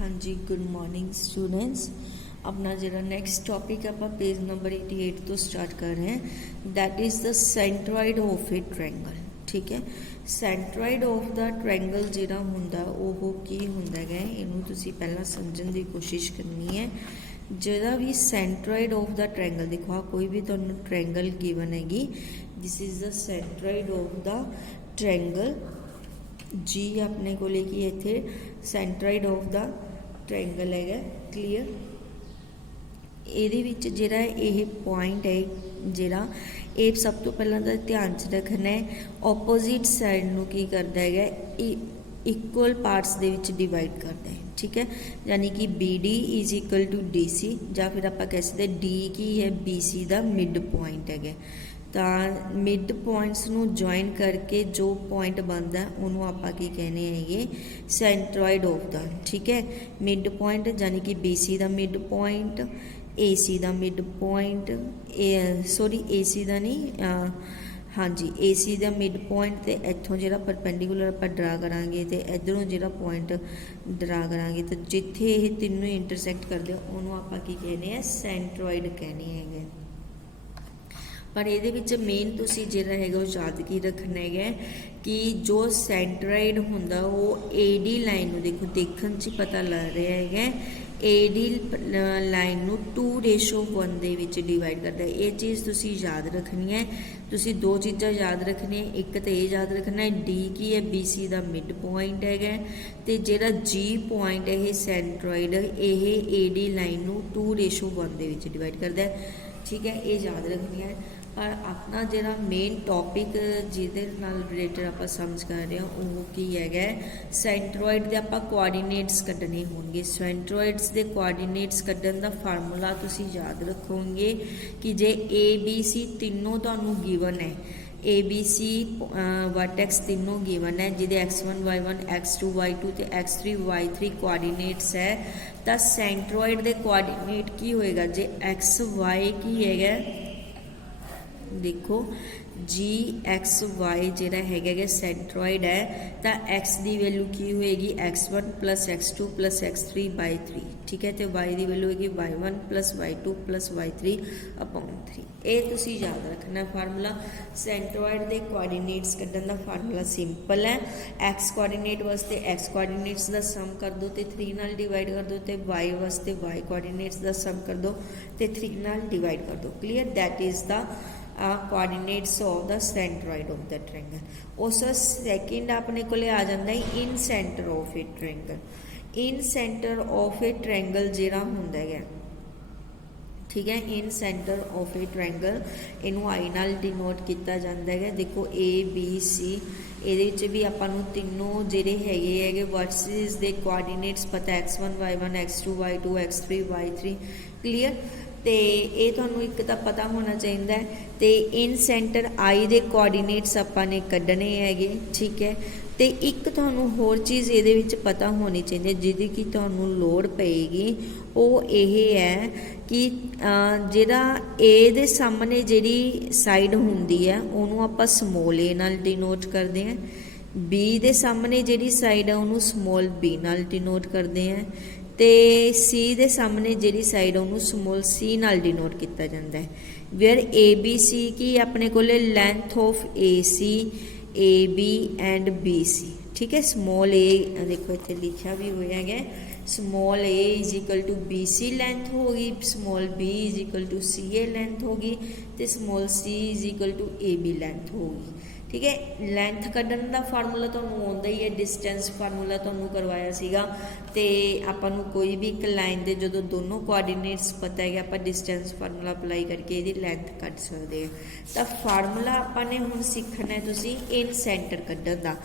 हाँ जी, good morning students. अपना जरा नेक्स्ट टॉपिक आप पेज नंबर 88 तो स्टार्ट कर रहे हैं। That is the centroid of a triangle. ठीक है, सेंट्रॉइड ऑफ द ट्रायंगल ਜਿਹੜਾ ਹੁੰਦਾ ਉਹ ਕੀ ਹੁੰਦਾ ਹੈ, ਇਹਨੂੰ ਤੁਸੀਂ ਪਹਿਲਾਂ ਸਮਝਣ ਦੀ ਕੋਸ਼ਿਸ਼ ਕਰਨੀ ਹੈ। ਜਿਹੜਾ ਵੀ सेंट्रॉइड ऑफ द ट्रायंगल, देखो आ कोई भी ਤੁਹਾਨੂੰ ट्रायंगल गिवन हैगी, this is the centroid of the triangle. जी अपने को लेके इत्थे सेंट्रॉइड ऑफ द ट्रायंगल है। क्लीयर, ये जिहड़ा ये पॉइंट है जिहड़ा ये सब तो पहला तो ध्यान च रखना है, ऑपोजिट साइड नूं की करता है इक्वल पार्ट्स दे विच डिवाइड करता है। ठीक है, यानी कि B D is equal to D C, या फिर आप कह सकते डी की है बी सी का मिड पॉइंट है। तो मिड पॉइंट्स नू जॉइन करके जो पॉइंट बनता है उन्होंने आप की कहने हैं सेंट्रॉइड ऑफ द। ठीक है, मिड पॉइंट यानी कि बी सी का मिड पॉइंट, ए सी का मिड पॉइंट, सॉरी ए सी का नहीं, हाँ जी ए सी का मिड पॉइंट, तो इतों जो परपेंडिकुलर आप ड्रा करा तो इधरों जो पॉइंट ड्रा करा तो जिथे ये तीनों इंटरसैक्ट करते उन्होंने आप की कहने हैं सेंट्रॉइड कहने हैं। पर ये मेन तुसी जिहड़ा है वो याद की रखना है कि जो सेंट्रॉइड हुंदा वो ए डी लाइन नूं देखो देखण च पता लग रहा है ए डी लाइन नूं 2:1 दे विच डिवाइड करता है। ये चीज़ तुसी याद रखनी है। तुसी दो चीज़ां याद रखनी है, एक तो ये याद रखना है डी की है बी सी का मिड पॉइंट है, तो जिहड़ा जी पॉइंट है ये सेंट्रॉइड ये ए डी लाइन नूं 2:1 दे विच डिवाइड करता है। ठीक है, ये याद रखनी है। पर अपना जिहड़ा मेन टॉपिक जिहदे नाल रिलेटेड आप समझ कर रहे हो वो की है सेंट्रॉइड दे आप कोआर्डीनेट्स कड्ढने होंगे। सेंट्रॉइड्स दे कोआर्डीनेट्स कड्ढन दा फार्मूला तुसी याद रखोगे कि जे ए बी सी तीनों तुहानूं गिवन है, ए बी सी वर्टेक्स तीनों गिवन है जिहदे x1 y1 x2 y2 ते x3 y3 कोआर्डीनेट्स है, तो सेंट्रॉइड दे कोआर्डीनेट की होएगा जे एक्स वाई की है, देखो जी एक्स वाई जो है सेंट्रॉइड है, तो एक्स की वैल्यू की होएगी x1 plus x2 plus x3 by 3। ठीक है, तो वाई की वैल्यू होगी y1 plus y2 plus y3 upon 3। ये तुसी याद रखना फार्मूला। सेंट्रॉइड के कोआर्डीनेट्स कड्ढन का फार्मूला सिंपल है, एक्स कोआर्डीनेट वास्ते एक्स कोआर्डीनेट्स का सम कर दो तो 3 नाल डिवाइड कर दो, तो वाई वास्ते वाई कोआर्डीनेट्स का सम कर दो तो 3 नाल डिवाइड कर दो। Clear, that is the coordinates of the centroid of the triangle. उस सैकेंड अपने को आ जाता है incentre of a triangle. Incentre of a triangle जिहड़ा हुंदा है, ठीक है, incentre of a triangle इनू आई नाल डिनोट किया जाता है। देखो ए बी सी ये भी आपानू तीनों जिहड़े हैगे वर्सेस दे कोआर्डीनेट्स पता x1 y1 x2 y2 x3 y3। Clear, तो ये तुहानू एक तो पता होना चाहिए। तो इन सेंटर आई दे कोआर्डीनेट्स आपाने कड्ढने हैगे। ठीक है, तो एक तुहानू होर चीज़ ये पता होनी चाहिए जिहदी कि तुहानू लोड़ पेगी, वो ये है कि जिहड़ा ए दे सामने जिहड़ी साइड हुंदी है उन्होंने आप स्मॉल ए नाल डिनोट करते हैं, बी दे सामने जिहड़ी साइड है उन्होंने स्मॉल बी नाल डिनोट करते हैं, तो सी दे सामने जिहड़ी साइड है उन्होंने स्मॉल सी नाल डिनोट किया जाता है। वेयर ए बी सी की अपने को length of A C A B and B C. ठीक है, स्मॉल ए देखो इतने लिखा भी हुआ है, small a is equal to b c length होगी, small b is equal to c a length होगी, तो small c is equal to a b length होगी। ठीक है, लेंथ कड्ढन का फार्मूला तो आता ही है, डिस्टेंस फार्मूला तो करवाया सीगा। तो आपां नूं कोई भी एक लाइन के जो दोनों कोआर्डीनेट्स पता है आप डिस्टेंस फार्मूला अप्लाई करके ये लेंथ कढ़ सकते हैं। तो फार्मूला आपने हुण सीखना है तुसीं इन सेंटर कड्ढन का।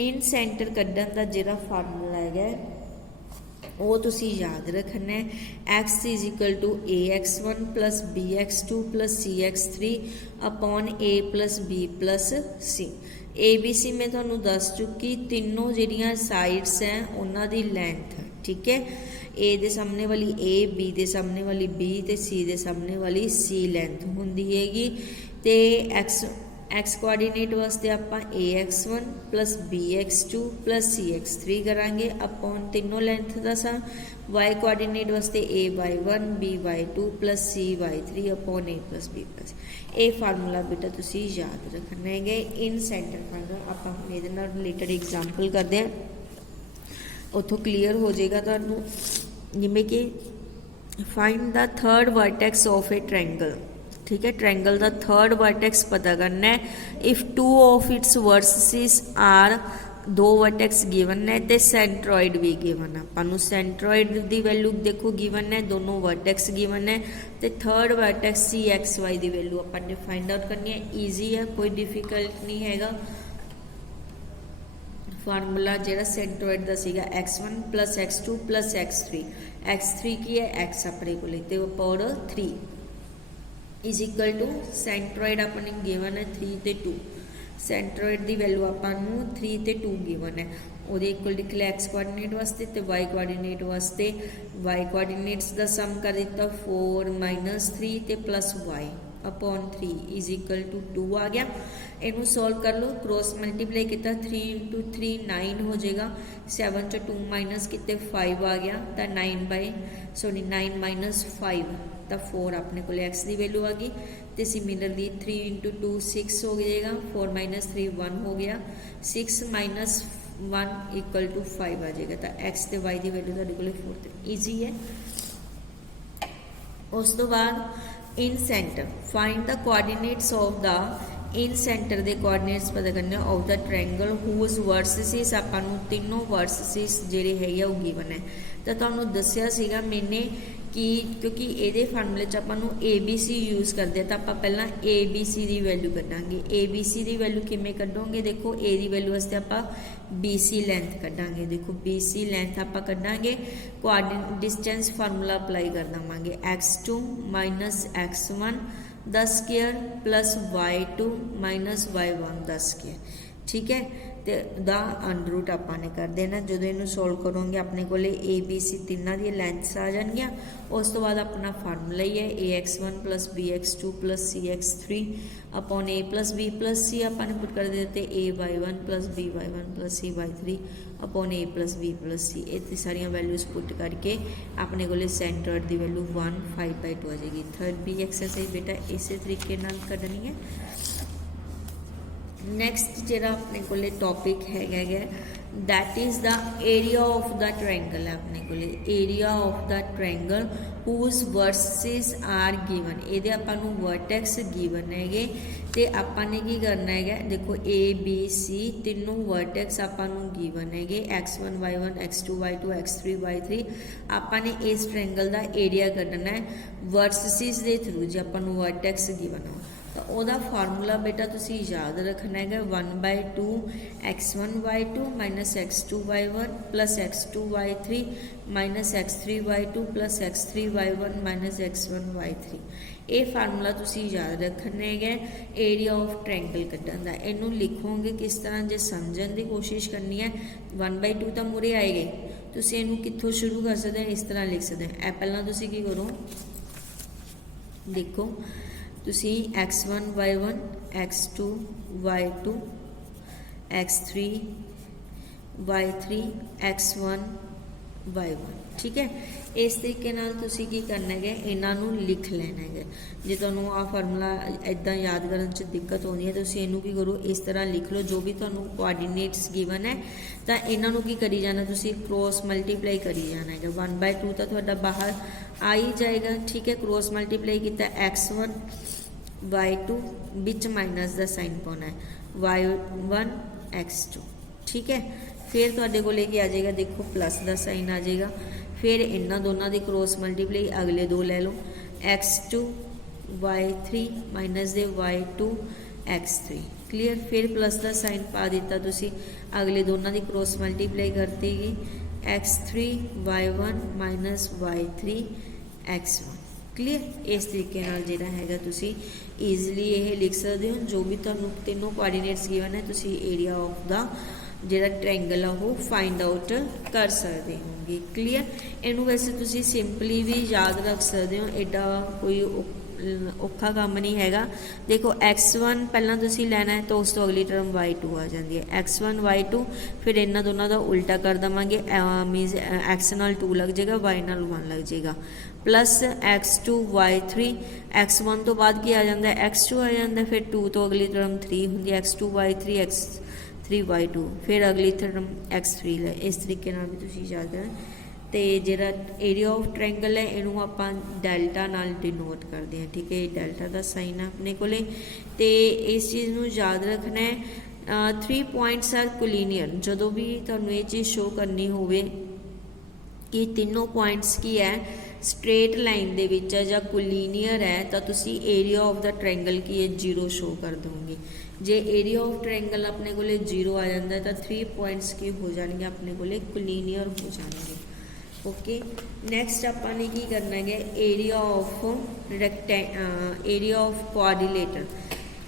इन सेंटर कड्ढन का जिहड़ा फार्मूला है वो तुसी याद रखना है, x is equal to a x one plus b x two plus c x three upon a plus b plus c. A b c मैं तुहानू दस चुकी, तीनों जिहड़ियां साइड्स हैं उन्हां दी लेंथ। ठीक है, ए दे सामने वाली ए, बी दे सामने वाली बी, ते सी दे सामने वाली सी लेंथ हुंदी हैगी। ते एक्स कोआर्डीनेट वास्ते आपां ax1 plus bx2 plus cx3 करांगे अपॉन तीनों लेंथ का सम। वाई कोआर्डीनेट वास्ते ay1 by2 plus cy3 upon a plus b plus. ये फार्मूला बेटा तुसी याद रखना है। इन सेंटर फार्मूला आपां हुण इहदे नाल रिलेटेड एग्जाम्पल करते हैं, उतों क्लीयर हो जाएगा तुहानूं। जिवें कि find the third vertex of a triangle, ठीक है, ट्रायंगल का थर्ड वर्टेक्स पता करना है। If two of its vertices are, दो वर्टेक्स गिवन है तो सेंट्रॉइड भी गिवन है। आपू सेंट्रॉइड की वैल्यू देखो गिवन है, दोनों वर्टेक्स गिवन है, तो थर्ड वर्टेक्स सी एक्स वाई की वैल्यू अपन फाइंड आउट करनी है। ईजी है, कोई डिफिकल्ट नहीं है। फार्मूला जो सेंट्रॉइड का सीगा x1 plus x2 plus x3, x3 की है x अपने को लेते हो power 3 is equal to centroid अपने गिवन है 3 ते 2। सेंट्रॉइड की वैल्यू आपू 3 ते 2 गिवन है, वो इक्वल लिख लिया एक्स कोआर्डीनेट वास्ते तो वाई कोआर्डीनेट वास्ते वाई कोआर्डीनेट्स का सम कर दिता 4 माइनस 3 ते plus y upon 3 is equal to 2 आ गया। इनू सॉल्व कर लो, क्रॉस मल्टीप्लाई किया 3 इंटू 3 9 हो जाएगा, 7 चो 2 माइनस किते 5 आ गया, तो 9 माइनस 5 तो 4 अपने को एक्स की वैल्यू आ गई। तो सिमिलरली 3 इंटू 2 6 हो जाएगा, 4 माइनस 3 1 हो गया, 6 माइनस 1 इक्वल टू 5 आ जाएगा। तो एक्स तो वाई की वैल्यू तुहाडे कोल 4 तो ईजी है। उस तो बाद incentre find the coordinates of the incentre के कोआर्डीनेट्स पता करने of the triangle whose vertices आपां तीनों वर्सिस जिहड़े है वो गिवन है। तो तुहानूं दस्सिया सीगा मैंने कि क्योंकि ये फार्मूले आपां ए बी सी यूज़ करते हैं, तो आप पहला ए बी सी की वैल्यू कढ़ांगे। ए बी सी की वैल्यू किमें कढ़ोगे, देखो ए की वैल्यू वास्ते आप बी सी लेंथ कढ़ांगे। देखो बी सी लेंथ आप कढ़ांगे, कोआर्डीनेट डिस्टेंस फार्मूला अप्लाई कर देवांगे x2 minus x1 the square plus y2 minus y1 the square, ठीक है। तो द अंडर रूट आपने कर देना। जो इनू सॉल्व करोगे अपने को ए बी सी तीनों दी लेंथस आ जाएगियाँ। उस तो बाद अपना फार्मूला ही है ax1 plus bx2 plus cx3 upon a plus b plus c आपने पुट कर देते ay1 plus by1 plus cy3 upon a plus b plus c। ये सारिया वैल्यूज पुट करके अपने को सेंट्रॉइड की वैल्यू 1 5/2 आ जाएगी। थर्ड बी एक्सरसाइज बेटा इस तरीके कढ़नी है। नैक्सट जो अपने को टॉपिक है that is the area of the triangle है। अपने को area of the triangle whose vertices are given, ये आपानू वर्टेक्स गिवन है। तो आपने की करना है, देखो ए बी सी तीनों वर्टेक्स आपानू गिवन है, x1 y1 x2 y2 x3 y3। आपने इस ट्रायंगल का एरिया कढ़ना है वर्सिस के थ्रू, जो आपानू वर्टेक्स गिवन हो। तो वह फार्मूला बेटा तुसी याद रखना है 1/2 x1 y2 minus x2 y1 plus x2 y3 minus x3 y2 plus x3 y1 minus x1 y3। ये फार्मूला तुसी याद रखना है एरिया ऑफ ट्रायंगल कढ़न का। इनू लिखोगे किस तरह, जो समझने की कोशिश करनी है 1/2 तो मुरे आएगी, तुसी इनू कित्थों शुरू कर सकते हैं, इस तरह लिख सकते हैं। ए पहला तुसी की करो, देखो तुसी x1 y1 x2 y2 x3 y3 x1 y1, ठीक है। इस तरीके नाल तुसी की करना है, इन्हों लिख लेना है। जो तुहानूं आ फार्मूला इदां याद करने च दिक्कत होती है, तुसी इनू की करो इस तरह लिख लो। जो भी तुहानूं कोआर्डीनेट्स गिवन है तो इन्हों की करी जाना, तुसी क्रॉस मल्टीप्लाई करी जाना है। 1/2 तो तुहाडा बाहर आ ही जाएगा, ठीक है। क्रॉस मल्टीप्लाई किया x1 y2 बिच माइनस का साइन पाना है y1 x2, ठीक है। फिर तुहाडे को लेके आ जाएगा, देखो प्लस का साइन आ जाएगा। फिर इन्हों दोनों की क्रॉस मल्टीप्लाई अगले दो ले लो, x2 y3 माइनस दे y2 x3, क्लीयर। फिर प्लस का साइन पा दिता तुसी, अगले दोनों की क्रॉस मल्टीप्लाई करती गई x3 y1 minus y3 x1, clear. इस तरीके नाल जिहड़ा हैगा तुसी ईजिली ये लिख सकते हो। जो भी तुहानूं तीनों कोआर्डीनेट्स गिवन है, तुसी एरिया ऑफ द जिहड़ा ट्रायंगल है वो फाइंड आउट कर सकते होंगे, क्लीयर। इनू वैसे तुसी सिंपली भी याद रख सकते हो, एडा कोई औखा काम नहीं हैगा। देखो x1 पहला तुसी लैना है तो उस तो अगली टर्म y2 आ जाती है, x1 y2 फिर इन्हों दोनों का उल्टा कर देवांगे, मीनस x नाल 2 लग जाएगा, y नाल 1 लग जाएगा, प्लस x2 y3, x1 तो बाद की आ जाता है x2 आ जाता है, फिर 2 तो अगली टर्म 3 होंगी, x2 y3 x3 y2, फिर अगली टर्म x3 है। इस तरीके नाल भी तुसीं याद करना। तो जिहड़ा एरिया ऑफ ट्रायंगल है इनू आपां डेल्टा नाल डिनोट करते हैं, ठीक है, डेल्टा का साइन है अपने कोले। तो इस चीज़ नू याद रखना है। 3 पॉइंट्स आर कोलिनियर, जदों भी तुहानू ये चीज़ शो करनी होवे कि तीनों पॉइंट्स की है स्ट्रेट लाइन दे विच है जां कोलिनियर है, तो तुसी एरिया ऑफ द ट्रायंगल की है 0 शो कर दोगे। जे एरिया ऑफ ट्रायंगल अपने कोले 0 आ जाता है तो 3 पॉइंट्स की हो जाएंगे अपने कोले कोलिनियर हो जाएंगे। ओके, नैक्सट आपने की करना है area of area of quadrilateral,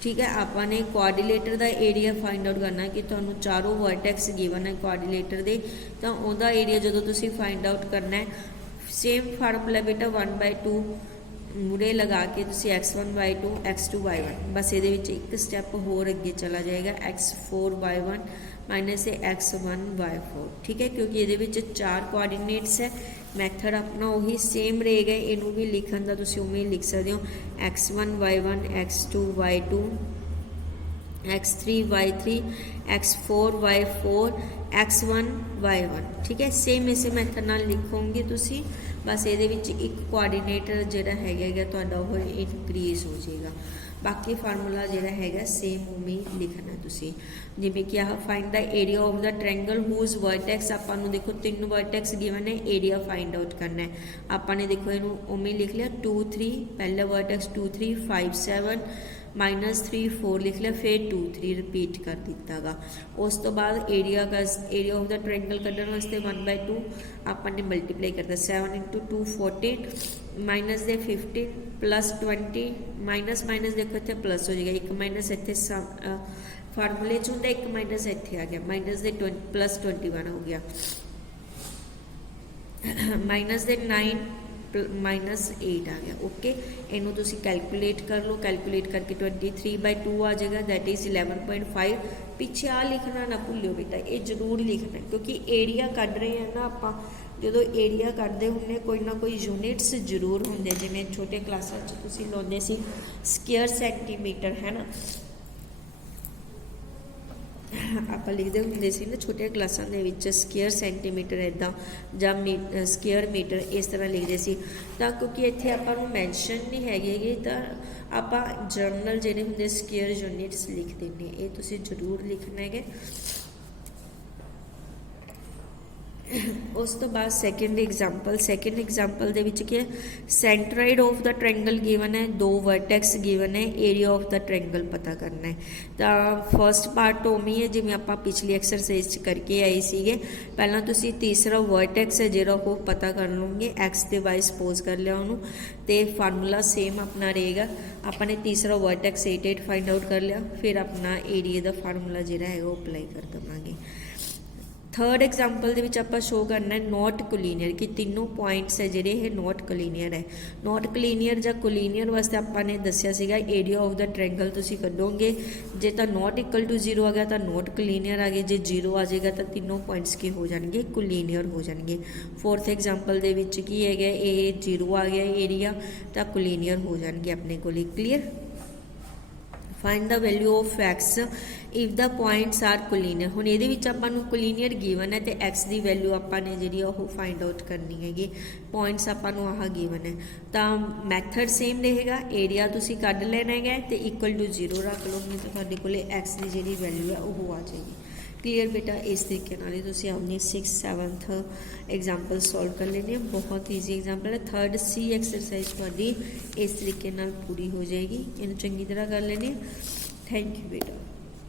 ठीक है। आपने क्वाड्रिलेटर का एरिया फाइंड आउट करना कि तुहानू चारों वर्टेक्स गिवन है क्वाड्रिलेटर दे, तो उहदा एरिया जो तुसी फाइंड आउट करना है सेम फार्मूला बेटा 1/2 मूरे लगा के तुसी x1 y2 x2 y1, बस ये एक स्टैप होर अगे चला जाएगा x4 y1 minus x1 y4, ठीक है, क्योंकि ये 4 कोआर्डिनेट्स है। मैथड अपना वही सेम रहेगा, इनू भी लिखन का तुसी उमें लिख सकते हो x1 y1 x2 y2 x3 y3 x4 y4 x1 y1, ठीक है, सेम इस मैथड नाल लिखोगे तुसी, बस ये एक कोआर्डिनेटर जिहड़ा हैगा तुहाडा वो इनक्रीज हो जाएगा। बाकी फार्मूला जिहड़ा हैगा सेम उमें लिखना तुसी, जिवें कि आह find the area of the triangle whose vertex, आपां नूं देखो 3 वर्टेक्स गिवन है, एरिया फाइंड आउट करना है। आपने देखो इनू उमें लिख लिया 2 3, पहला वर्टेक्स 2 3 5 7 -3 4 लिख लिया, फिर 2 3 रिपीट कर दिता गा। उस तो बाद एरिया का एरिया ऑफ द ट्रायंगल कढ़ने वास्ते 1/2 आपने मल्टीप्लाई करता 7 × 2 14 माइनस दे 15 प्लस 20 माइनस माइनस देखो इतने प्लस हो जाएगा, एक माइनस इतने फार्मूले च होंगे, एक माइनस इतने आ गया, माइनस दे प्लस 21 हो गया, माइनस दे 9 -8 आ गया। ओके, इनू तुसी कैलकुलेट कर लो, कैलकुलेट करके 23/2 आ जाएगा, दैट इज़ 11.5। पिछे आ लिखना ना भूलियो बेटा, ये जरूर लिखना, क्योंकि एरिया कढ़ रहे हैं ना आप, जो एरिया कढ़ते होंगे कोई ना कोई यूनिट्स जरूर होंगे, जिवें छोटे क्लासा तुसी लाउंदे सी स्क्वेयर सेंटीमीटर है ना, आप लिखते होंगे सी ना छोटे क्लासा के स्क्वेयर सेंटीमीटर इदा जां स्क्वेयर मीटर इस तरह लिखते सी, तो क्योंकि इत्थे आपां मैंशन नहीं हैगी तो आप जर्नल जिहड़े होंगे स्क्वेयर यूनिट्स लिख देंगे, ये तुसीं जरूर लिखना है। उस तो बाद सैकेंड एग्जाम्पल दे विच की centroid of the triangle given है, 2 वर्टेक्स गिवन है, एरिया ऑफ द ट्रायंगल पता करना है। तो फर्स्ट पार्ट उमें है जिवें आपां पिछली एक्सरसाइज करके आए सीगे, पहला तुसीं तीसरा वर्टेक्स है जिहड़ा वो पता कर लोगे, एक्स ते वाई सपोज कर लिया उन्होंने, तो फार्मूला सेम अपना रहेगा। आपने तीसरा वर्टेक्स 8 8 फाइंड आउट कर लिया, फिर अपना एरिया का फार्मूला जिहड़ा है वो अप्लाई कर देवांगे। थर्ड एग्जाम्पल दे विच आपां शो करना है नॉट कोलिनियर, कि तीनों पॉइंट्स है जिहड़े ये नॉट कोलिनियर है। नॉट कोलिनियर जां कोलिनियर वास्ते आपने दस्सिया सीगा एरिया ऑफ द ट्रायंगल तुसीं कढोगे, जे तो नॉट इक्वल टू 0 आ गया तो नॉट कोलिनियर आ गया, जे 0 आ जाएगा तो तीनों पॉइंट्स के हो जाएंगे कोलिनियर हो जाएंगे। फोर्थ एग्जाम्पल दे विच की है ये 0 आ गया एरिया तो कोलिनियर हो जाएंगे अपने को। Clear, find the value of x if the points are collinear. हुण इहदे विच आपां नूं कोलिनियर गिवन है तो एक्स की वैल्यू आपाने जिहड़ी वो फाइंड आउट करनी हैगी, पॉइंट्स आपां नूं आह गिवन है, तो मैथड सेम रहेगा, एरिया तुसीं कढ लेना है तो इक्वल टू 0 रख लोगे तो तुहाडे कोले एक्स की जिहड़ी वैल्यू है वो आ जाएगी। क्लीयर बेटा, इस तरीके नाल तुसीं अपनी 6th 7th एग्जाम्पल सॉल्व कर लेने, बहुत ईजी एग्जाम्पल है। थर्ड सी एक्सरसाइज तुहाडी इस तरीके नाल पूरी हो जाएगी, इन्हूं चंगी तरह कर लेने। थैंक यू बेटा।